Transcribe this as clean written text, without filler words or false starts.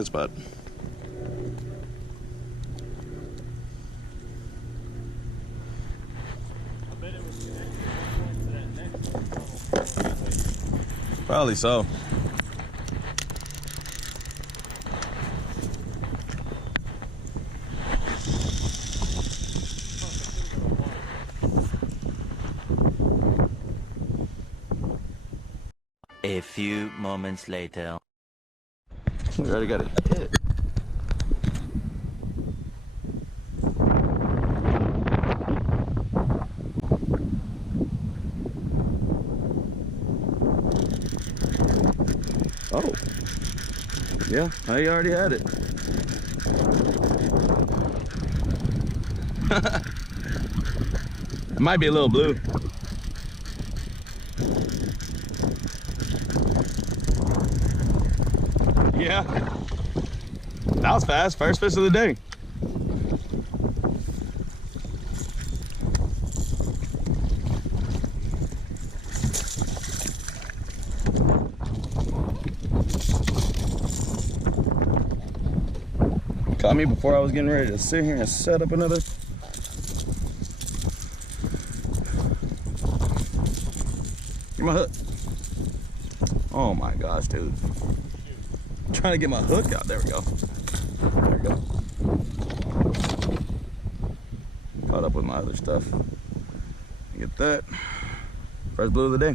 good spot. Probably so. A few moments later. We already got it hit. Oh. Yeah, I already had it. It might be a little blue. Yeah. That was fast. First fish of the day. Caught me before I was getting ready to sit here and set up another. Get my hook. Oh my gosh, dude. I'm trying to get my hook out. There we go. There we go. Caught up with my other stuff. Get that. First blue of the day.